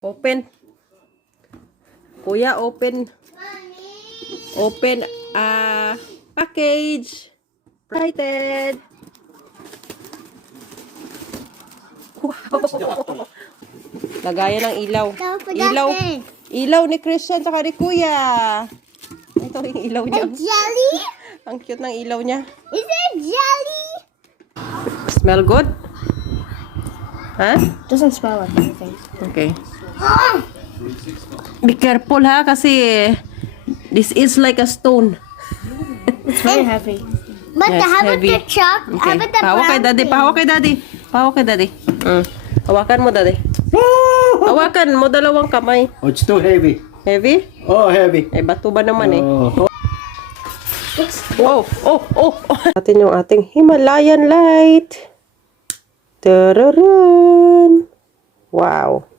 Open. Kuya, open. Open package. Excited. Wow. Lagayan ng ilaw. Ilaw ni Christian saka ni Kuya. Ito yung ilaw niya. Jelly? Ang cute ng ilaw niya. Is it jelly? Smell good? Huh? Doesn't smell like anything. Okay. Be careful ha kasi this is like a stone. It's very heavy. But Yes, how about heavy. the chalk? How Okay. about the Pahawak kay brown daddy. thing? Pahawak kay daddy. Pahawak kay daddy. Hawakan mo daddy. Hawakan mo dalawang kamay. Oh, it's too heavy. Heavy? Oh, heavy. Eh, bato ba naman eh? Oh. Oh. Atin yung ating Himalayan light. Tararan! Wow.